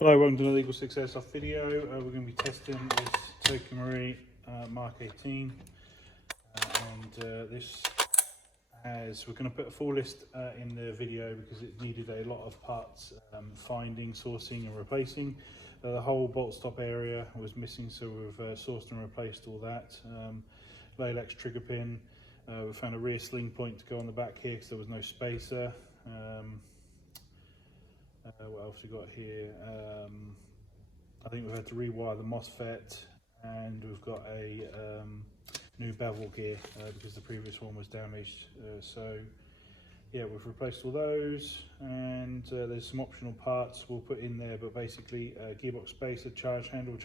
Hello, welcome to another Ngrs Aeg Airsoft video. We're going to be testing this Tokyo Marine Mark 18, and this has, we're going to put a full list in the video because it needed a lot of parts finding, sourcing and replacing. The whole bolt stop area was missing, so we've sourced and replaced all that. Laylax trigger pin, we found a rear sling point to go on the back here because there was no spacer. What else we got here? I think we've had to rewire the Mosfet, and we've got a new bevel gear because the previous one was damaged. So yeah, we've replaced all those, and there's some optional parts we'll put in there, but basically gearbox spacer, charge handle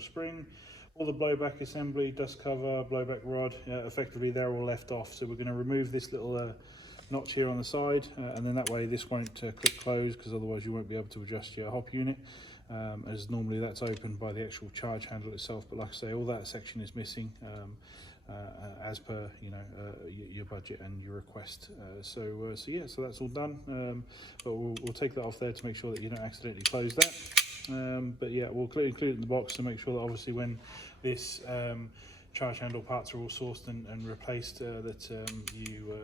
spring, all the blowback assembly, dust cover, blowback rod, effectively they're all left off. So we're going to remove this little notch here on the side, and then that way this won't click close, because otherwise you won't be able to adjust your hop unit, as normally that's opened by the actual charge handle itself. But like I say, all that section is missing, as per your budget and your request. So yeah, so that's all done, but we'll take that off there to make sure that you don't accidentally close that. But yeah, we'll include it in the box to make sure that obviously when this charge handle parts are all sourced and replaced, that you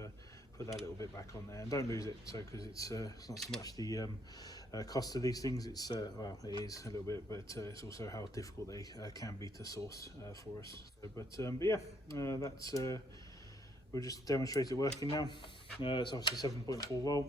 put that little bit back on there and don't lose it. So because it's not so much the cost of these things, it's well, it is a little bit, but it's also how difficult they can be to source for us. So, but yeah, that's we'll just demonstrate it working now. It's obviously 7.4 volt.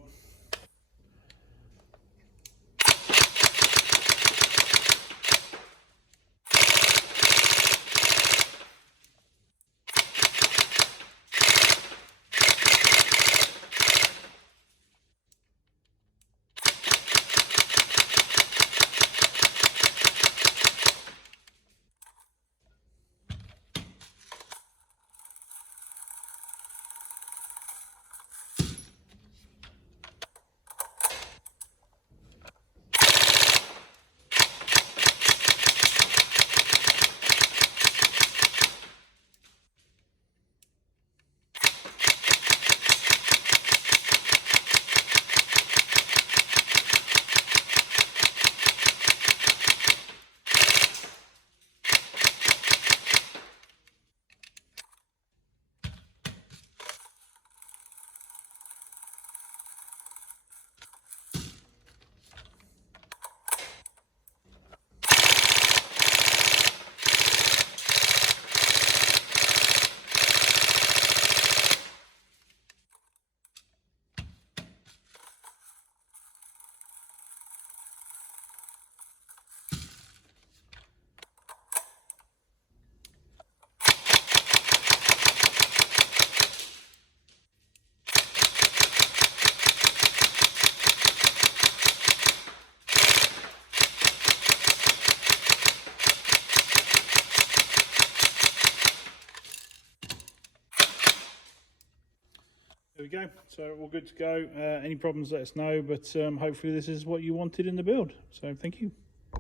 There we go, so all good to go. Any problems, let us know, but hopefully this is what you wanted in the build. So thank you.